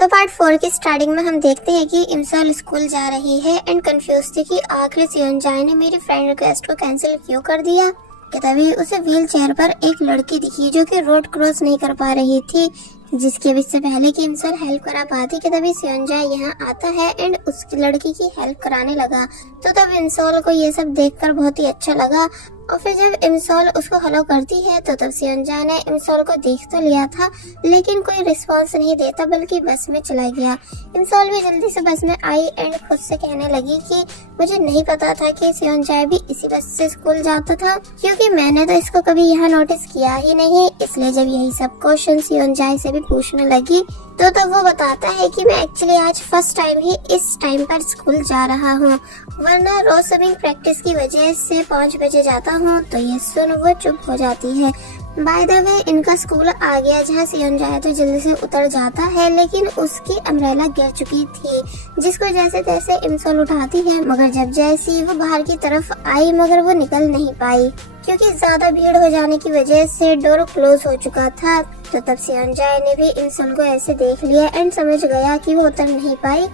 So part 4 की starting में हम देखते हैं कि इमसल स्कूल जा रही है एंड कंफ्यूज थी कि आखिर सियोनजाए ने मेरी फ्रेंड रिक्वेस्ट को कैंसिल क्यों कर दिया। कि तभी उसे व्हील चेयर पर एक लड़की दिखी जो कि रोड क्रॉस नहीं कर पा रही थी, जिसके भी से पहले कि इमसल हेल्प करा पाती कि तभी सियोनजाए यहाँ आता है एंड उस लड़की की हेल्प कराने लगा। तो तब इमसल को ये सब देखकर बहुत ही अच्छा लगा और फिर जब इमसल उसको हेलो करती है तो तब सियोनजाए ने इमसल को देख तो लिया था लेकिन कोई रिस्पांस नहीं देता बल्कि बस में चला गया। इमसल भी जल्दी से बस में आई एंड खुद से कहने लगी कि मुझे नहीं पता था कि सियोनजाए भी इसी बस से स्कूल जाता था, क्योंकि मैंने तो इसको कभी यहाँ नोटिस किया ही नहीं। इसलिए जब यही सब क्वेश्चन सियोनजाए से भी पूछने लगी तो तब वो बताता है कि मैं एक्चुअली आज फर्स्ट टाइम ही इस टाइम पर स्कूल जा रहा हूँ, वरना रोज स्विमिंग प्रैक्टिस की वजह से 5 बजे जाता हूँ। तो ये सुन वो चुप हो जाती है। बाय द वे इनका स्कूल आ गया जहाँ सियोनजाए तो जल्दी से उतर जाता है लेकिन उसकी अम्ब्रेला गिर चुकी थी, जिसको जैसे तैसे इमसल उठाती है, मगर जब जैसी वो बाहर की तरफ आई मगर वो निकल नहीं पाई क्योंकि ज्यादा भीड़ हो जाने की वजह से डोर क्लोज हो चुका था। तो तब सियोनजाए ने भी इमसल को ऐसे देख लिया एंड समझ गया कि वो उतर नहीं पाई,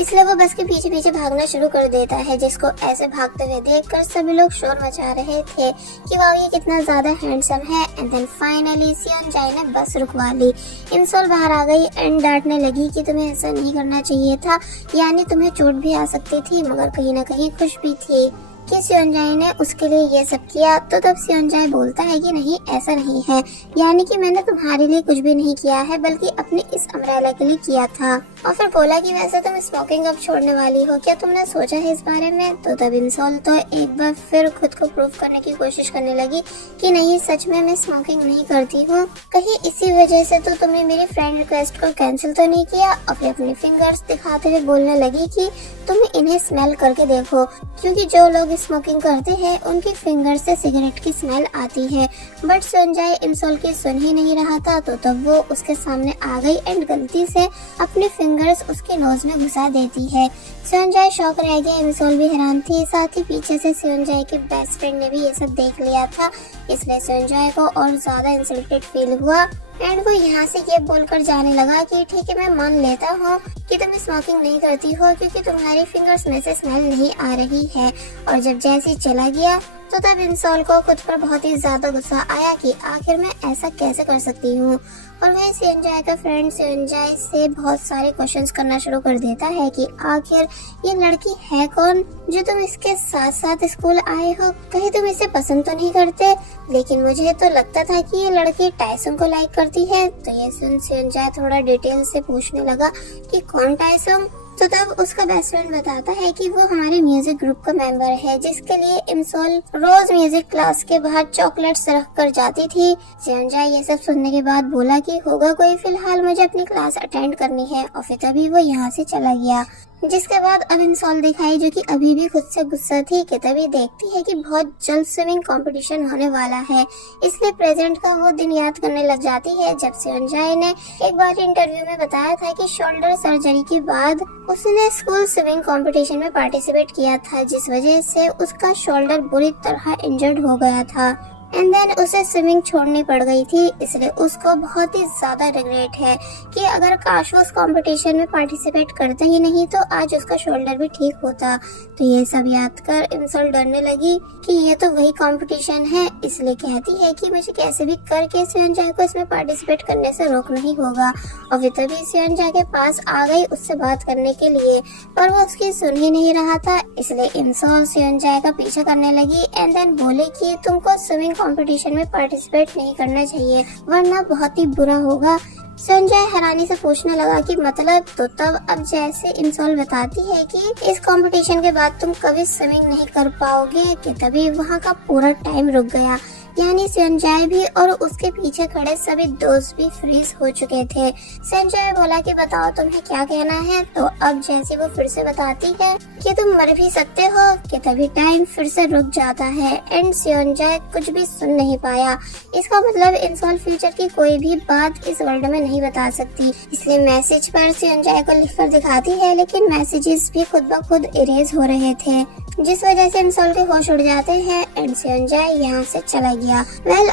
इसलिए वो बस के पीछे पीछे भागना शुरू कर देता है, जिसको ऐसे भागते हुए देखकर सभी लोग शोर मचा रहे थे कि वाह ये कितना ज्यादा हैंडसम है। एंड देन फाइनली सियोनजाए ने बस रुकवा ली। इमसल बाहर आ गई एंड डांटने लगी कि तुम्हें ऐसा नहीं करना चाहिए था, यानी तुम्हें चोट भी आ सकती थी, मगर कहीं ना कहीं खुश भी थी कि सियोनजाए ने उसके लिए ये सब किया। तो तब सियोनजाए बोलता है कि नहीं ऐसा नहीं है, यानी कि मैंने तुम्हारे लिए कुछ भी नहीं किया है बल्कि अपने इस अम्ब्रेला के लिए किया था। और फिर बोला कि वैसे तुम स्मोकिंग अब छोड़ने वाली हो, क्या तुमने सोचा है इस बारे में। तो तब इमसल तो एक बार फिर खुद को प्रूव करने की कोशिश करने लगी कि नहीं सच में मैं स्मोकिंग नहीं करती हूँ, कहीं इसी वजह से तो तुमने मेरी फ्रेंड रिक्वेस्ट को कैंसिल तो नहीं किया। और फिर अपने फिंगर्स दिखाते हुए बोलने लगी कि तुम इन्हें स्मेल करके देखो, क्योंकि जो लोग स्मोकिंग करते हैं उनकी फिंगर से सिगरेट की स्मेल आती है। बट सियोनजाए इमसल की सुन ही नहीं रहा था। तो तब वो उसके सामने आ गई एंड गलती से अपनी फिंगर्स उसके नोज में घुसा देती है। सियोनजाए शॉक रह गया, इमसल भी हैरान थी, साथ ही पीछे से सियोनजाए के बेस्ट फ्रेंड ने भी ये सब देख लिया था, इसलिए सियोनजाए को और ज्यादा इंसल्टेड फील हुआ एंड वो यहाँ से ये बोलकर जाने लगा कि ठीक है मैं मान लेता हूँ कि तुम स्मोकिंग नहीं करती हो क्योंकि तुम्हारी फिंगर्स में से स्मेल नहीं आ रही है। और जब जैसे चला गया तो तब इमसल को खुद पर बहुत ही ज्यादा गुस्सा आया कि आखिर मैं ऐसा कैसे कर सकती हूँ। और वही सियोनजाए का फ्रेंड सियोनजाए से बहुत सारे क्वेश्चंस करना शुरू कर देता है कि आखिर ये लड़की है कौन जो तुम इसके साथ साथ स्कूल आए हो, कहीं तुम इसे पसंद तो नहीं करते। लेकिन मुझे तो लगता था कि ये लड़की टाइसुंग को लाइक करती है। तो ये सुन सियोनजाए थोड़ा डिटेल से पूछने लगा कि कौन टाइसुंग। तो तब उसका बेस्ट फ्रेंड बताता है कि वो हमारे म्यूजिक ग्रुप का मेंबर है, जिसके लिए इमसल रोज म्यूजिक क्लास के बाहर चॉकलेट्स रख कर जाती थी। सियोनजाए ये सब सुनने के बाद बोला कि होगा कोई, फिलहाल मुझे अपनी क्लास अटेंड करनी है। और फिर तभी वो यहाँ से चला गया। जिसके बाद अब इमसल दिखाई जो कि अभी भी खुद से गुस्सा थी कि तभी देखती है कि बहुत जल्द स्विमिंग कंपटीशन होने वाला है, इसलिए प्रेजेंट का वो दिन याद करने लग जाती है जब सियोनजाए ने एक बार इंटरव्यू में बताया था कि शोल्डर सर्जरी के बाद उसने स्कूल स्विमिंग कंपटीशन में पार्टिसिपेट किया था, जिस वजह से उसका शोल्डर बुरी तरह इंजर्ड हो गया था एंड देन उसे स्विमिंग छोड़नी पड़ गई थी। इसलिए उसको बहुत ही ज्यादा रिग्रेट है कि अगर काश वो उस कंपटीशन में पार्टिसिपेट करता ही नहीं तो आज उसका शोल्डर भी ठीक होता। तो ये सब याद कर इमसल डरने लगी कि ये तो वही कंपटीशन है, इसलिए कहती है कि मुझे कैसे भी करके सियोनजाए को इसमें पार्टिसिपेट करने से रोकना ही होगा। और फिर तभी सियोनजाए के पास आ गई उससे बात करने के लिए, पर वो उसकी सुन ही नहीं रहा था, इसलिए इमसल सियोनजाए का पीछा करने लगी एंड देन बोले कि तुमको स्विमिंग कंपटीशन में पार्टिसिपेट नहीं करना चाहिए वरना बहुत ही बुरा होगा। सियोनजाए हैरानी से पूछने लगा कि मतलब। तो तब अब जैसे इमसल बताती है कि इस कंपटीशन के बाद तुम कभी स्विमिंग नहीं कर पाओगे कि तभी वहाँ का पूरा टाइम रुक गया, यानी सियोनजाए भी और उसके पीछे खड़े सभी दोस्त भी फ्रीज हो चुके थे। सियोनजाए बोला कि बताओ तुम्हें क्या कहना है। तो अब जैसे वो फिर से बताती है कि तुम मर भी सकते हो कि तभी टाइम फिर से रुक जाता है एंड सियोनजाए कुछ भी सुन नहीं पाया। इसका मतलब इमसल फ्यूचर की कोई भी बात इस वर्ल्ड में नहीं बता सकती, इसलिए मैसेज पर सियोनजाए को लिखकर दिखाती है, लेकिन मैसेजेस भी खुद ब खुद इरेज हो रहे थे। जिस वजह से इमसोल के होश उड़ जाते हैं एंड सेयोनजाए यहाँ से चला गया।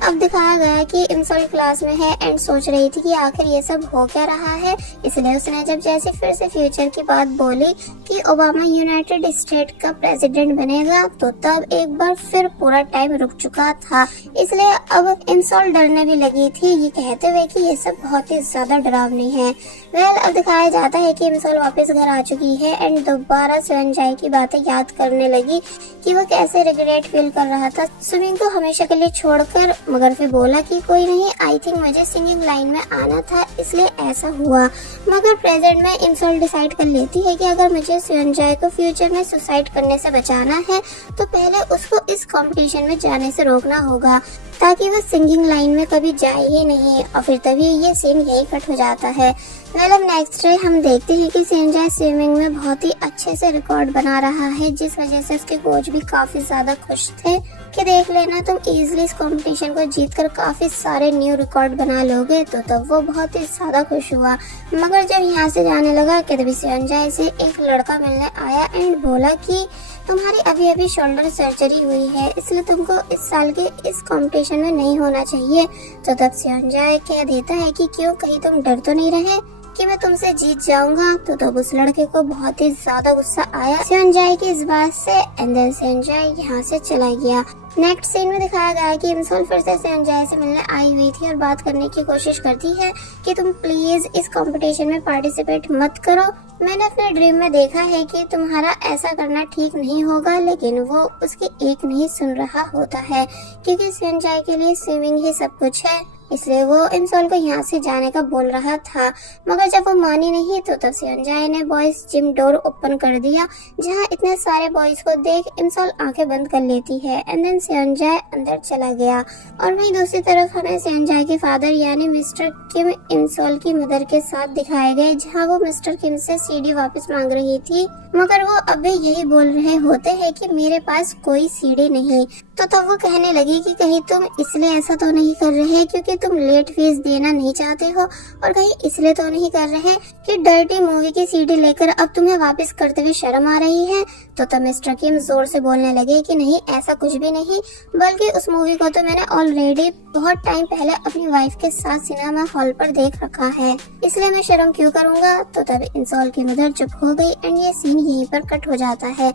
अब दिखाया गया कि इमसोल क्लास में है एंड सोच रही थी कि आखिर ये सब हो क्या रहा है। इसलिए उसने जब जैसे फिर से फ्यूचर की बात बोली कि ओबामा यूनाइटेड स्टेट का प्रेसिडेंट बनेगा, तो तब एक बार फिर पूरा टाइम रुक चुका था। इसलिए अब इमसोल डरने भी लगी थी, ये कहते हुए कि ये सब बहुत ही ज्यादा डरावनी है। अब दिखाया जाता है कि इमसोल वापस घर आ चुकी है एंड दोबारा सेयोनजाए की बातें याद करने लगी कि वो कैसे रिग्रेट फील कर रहा था स्विमिंग को हमेशा के लिए छोड़कर। मगर फिर बोला कि कोई नहीं, आई थिंक मुझे सिंगिंग लाइन में आना था इसलिए ऐसा हुआ। मगर प्रेजेंट में इमसोल डिसाइड कर लेती है कि अगर मुझे सेयोनजाए को फ्यूचर में सुसाइड करने से बचाना है तो पहले उसको इस कंपटीशन में जाने से रोकना होगा ताकि वो सिंगिंग लाइन में कभी जाए ही नहीं। और फिर तभी ये सीन यही कट हो जाता है। अब नेक्स्ट डे हम देखते हैं कि सेयोनजाए स्विमिंग में बहुत ही अच्छे से रिकॉर्ड बना रहा है, जिस वजह से उसके कोच भी काफी ज्यादा खुश थे कि देख लेना तुम इजीली इस कंपटीशन को जीतकर काफी सारे न्यू रिकॉर्ड बना लोगे। तो तब वो बहुत ही ज्यादा खुश हुआ। मगर जब यहाँ से जाने लगा कि तभी सेयोनजाए से एक लड़का मिलने आया एंड बोला कि तुम्हारी अभी अभी शोल्डर सर्जरी हुई है, इसलिए तुमको इस साल के इस कंपटीशन में नहीं होना चाहिए। तो तब सेयोनजाए कह देता है कि क्यों, कहीं तुम डर तो नहीं रहे कि मैं तुमसे जीत जाऊंगा। तो तब उस लड़के को बहुत ही ज्यादा गुस्सा आया सेयोनजाए की इस बात से एंड देन सेयोनजाए यहाँ से चला गया। नेक्स्ट सीन में दिखाया गया है कि इमसोल फिर से सेयोनजाए से मिलने आई हुई थी और बात करने की कोशिश करती है कि तुम प्लीज इस कंपटीशन में पार्टिसिपेट मत करो। मैंने अपने ड्रीम में देखा है कि तुम्हारा ऐसा करना ठीक नहीं होगा, लेकिन वो उसकी एक नहीं सुन रहा होता है क्योंकि सेयोनजाए के लिए स्विमिंग ही सब कुछ है। इसलिए वो इमसोल को यहाँ से जाने का बोल रहा था। मगर जब वो मानी नहीं तो तब सेयोनजाए ने बॉयज जिम डोर ओपन कर दिया, जहाँ इतने सारे बॉयज को देख इमसोल आंखें बंद कर लेती है एंड देन सेयोनजाए अंदर चला गया। और वहीं दूसरी तरफ हमें सेयोनजाए के फादर यानी मिस्टर किम इमसोल की मदर के साथ दिखाए गए, जहाँ वो मिस्टर किम से सीढ़ी वापस मांग रही थी। मगर वो अभी यही बोल रहे होते हैं कि मेरे पास कोई सीढ़ी नहीं। तो तब वो कहने लगी कि कहीं तुम इसलिए ऐसा तो नहीं कर रहे क्योंकि तुम लेट फीस देना नहीं चाहते हो, और कहीं इसलिए तो नहीं कर रहे कि डर्टी मूवी की सीडी लेकर अब तुम्हें वापस करते हुए शर्म आ रही है। तो तब मिस्टर किम जोर से बोलने लगे कि नहीं, ऐसा कुछ भी नहीं, बल्कि उस मूवी को तो मैंने ऑलरेडी बहुत टाइम पहले अपनी वाइफ के साथ सिनेमा हॉल पर देख रखा है, इसलिए मैं शर्म क्यों करूँगा। तो तब इमसोल की मदर चुप हो गई एंड ये सीन यहीं पर कट हो जाता है।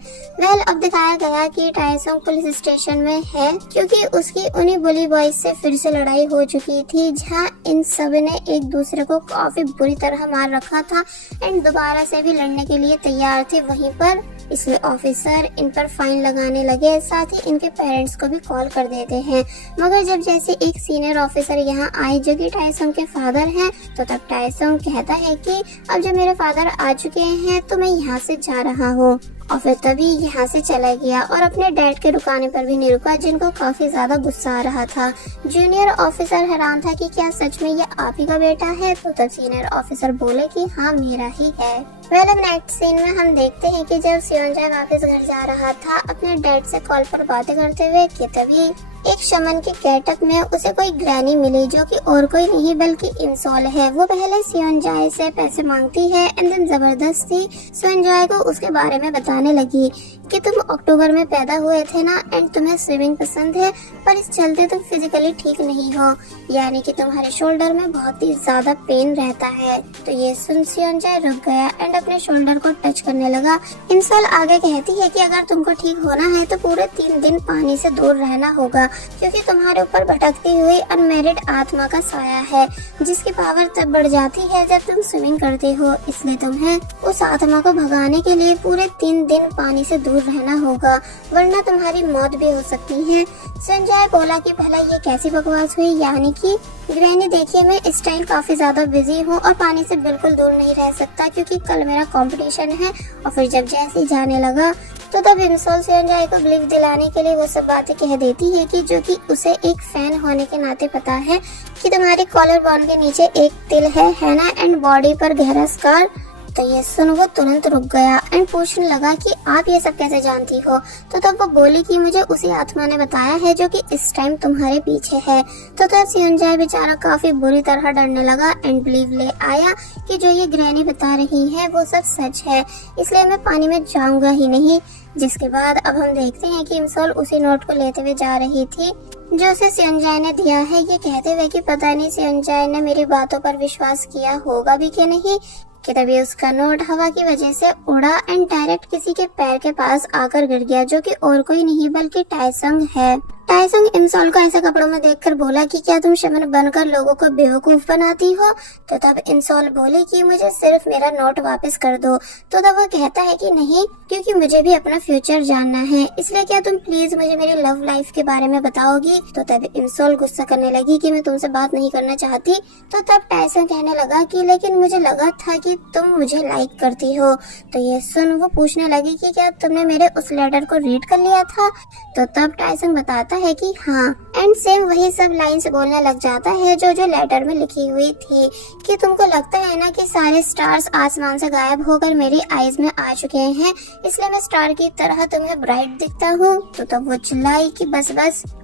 अब दिखाया गया कि टायसोंग पुलिस स्टेशन में है क्योंकि उसकी उन्हीं बुली बॉयज से फिर से लड़ाई हो चुकी थी, जहां इन सब ने एक दूसरे को काफी बुरी तरह मार रखा था एंड दोबारा से भी लड़ने के लिए तैयार थे वहीं पर। इसलिए ऑफिसर इन पर फाइन लगाने लगे, साथ ही इनके पेरेंट्स को भी कॉल कर देते हैं। मगर जब जैसे एक सीनियर ऑफिसर यहाँ आए जो कि टायसोंग के फादर हैं, तो तब टायसोंग कहता है कि अब जब मेरे फादर आ चुके हैं तो मैं यहाँ से जा रहा हूँ। और फिर तभी यहाँ से चला गया और अपने डैड के रुकाने पर भी नहीं रुका, जिनको काफी ज्यादा गुस्सा आ रहा था। जूनियर ऑफिसर हैरान था कि क्या सच में ये आप ही का बेटा है। तो तब सीनियर ऑफिसर बोले कि हाँ मेरा ही है। अब नेक्स्ट सीन में हम देखते हैं कि जब सेयोनजाए वापस घर जा रहा था अपने डैड से कॉल पर बातें करते हुए कि तभी एक शमन के गेटअप में उसे कोई ग्रैनी मिली जो कि और कोई नहीं बल्कि इमसोल है। वो पहले सेयोनजाए से पैसे मांगती है एंड देन जबरदस्ती सेयोनजाए को उसके बारे में बताने लगी कि तुम अक्टूबर में पैदा हुए थे ना एंड तुम्हें स्विमिंग पसंद है, पर इस चलते तुम फिजिकली ठीक नहीं हो, यानी कि तुम्हारे शोल्डर में बहुत ही ज्यादा पेन रहता है। तो ये सुन सेयोनजाए रुक गया एंड अपने शोल्डर को टच करने लगा। इमसोल आगे कहती है कि अगर तुमको ठीक होना है तो पूरे 3 दिन पानी से दूर रहना होगा क्योंकि तुम्हारे ऊपर भटकती हुई अनमैरिड आत्मा का साया है, जिसकी पावर तब बढ़ जाती है जब तुम स्विमिंग करते हो। इसलिए तुम्हें उस आत्मा को भगाने के लिए पूरे 3 दिन पानी से दूर रहना होगा, वरना तुम्हारी मौत भी हो सकती है। सेयोनजाए बोला कि भला ये कैसी बकवास हुई, यानी कि ग्रैनी देखिए मैं इस टाइम काफी ज्यादा बिजी हूँ और पानी से बिल्कुल दूर नहीं रह सकता क्योंकि कल मेरा कंपटीशन है। और फिर जब जैसे ही जाने लगा तो तब इमसोल सेयोनजाए को बिलीव दिलाने के लिए वो सब बातें कह देती है कि जो कि उसे एक फैन होने के नाते पता है कि तुम्हारी कॉलर बोन के नीचे एक तिल है ना, एंड बॉडी पर गहरा स्कार। तो ये सुन वो तुरंत रुक गया एंड पूछने लगा कि आप ये सब कैसे जानती हो। तो तब वो बोली कि मुझे उसी आत्मा ने बताया है जो कि इस टाइम तुम्हारे पीछे है। तो तब सियोंजाए बेचारा काफी बुरी तरह डरने लगा एंड बिलीव ले आया कि जो ये ग्रैनी बता रही है वो सब सच है, इसलिए मैं पानी में जाऊंगा ही नहीं। जिसके बाद अब हम देखते हैं कि इमसोल उसी नोट को लेते हुए जा रही थी जो उसे सियोंजाए ने दिया है, ये कहते हुए कि पता नहीं सियोंजाए ने मेरी बातों पर विश्वास किया होगा भी कि नहीं, कि तभी उसका नोट हवा की वजह से उड़ा एंड डायरेक्ट किसी के पैर के पास आकर गिर गया, जो कि और कोई नहीं बल्कि टाइसंग है। टाइसंग इमसोल को ऐसे कपड़ों में देखकर बोला कि क्या तुम शमन बनकर लोगों को बेवकूफ बनाती हो। तो तब इमसोल बोली कि मुझे सिर्फ मेरा नोट वापस कर दो। तो तब वो कहता है कि नहीं, क्योंकि मुझे भी अपना फ्यूचर जानना है, इसलिए क्या तुम प्लीज मुझे मेरी लव लाइफ के बारे में बताओगी। तो तब इमसोल गुस्सा करने लगी कि मैं तुमसे बात नहीं करना चाहती। तो तब टाइसंग कहने लगा कि लेकिन मुझे लगा था कि तुम मुझे लाइक करती हो। तो ये सुन वो पूछने लगी कि क्या तुमने मेरे उस लेटर को रीड कर लिया था। तो तब टाइसंग बताता है कि हाँ, एंड सेम वही सब लाइंस बोलने लग जाता है जो लेटर में लिखी हुई थी कि तुमको लगता है ना कि सारे स्टार्स आसमान से गायब होकर मेरी आईज में आ चुके हैं, इसलिए मैं स्टार की तरह तुम्हें ब्राइट दिखता हूँ। तो तब वो चिल्लाई कि बस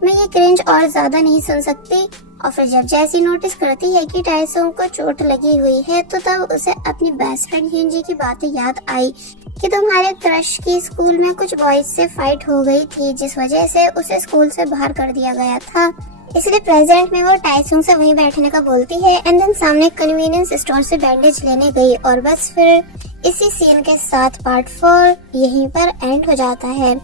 मैं ये क्रिंज और ज्यादा नहीं सुन सकती। और फिर जब जैसी नोटिस करती है कि टाइसंग को चोट लगी हुई है, तो तब उसे अपनी बेस्ट फ्रेंड हिंजी की बातें याद आई कि तुम्हारे क्रश की स्कूल में कुछ बॉयज से फाइट हो गई थी, जिस वजह से उसे स्कूल से बाहर कर दिया गया था। इसलिए प्रेजेंट में वो टाइसंग से वहीं बैठने का बोलती है एंड देन सामने कन्वीनियंस स्टोर से बैंडेज लेने गई। और बस फिर इसी सीन के साथ पार्ट 4 यहीं पर एंड हो जाता है।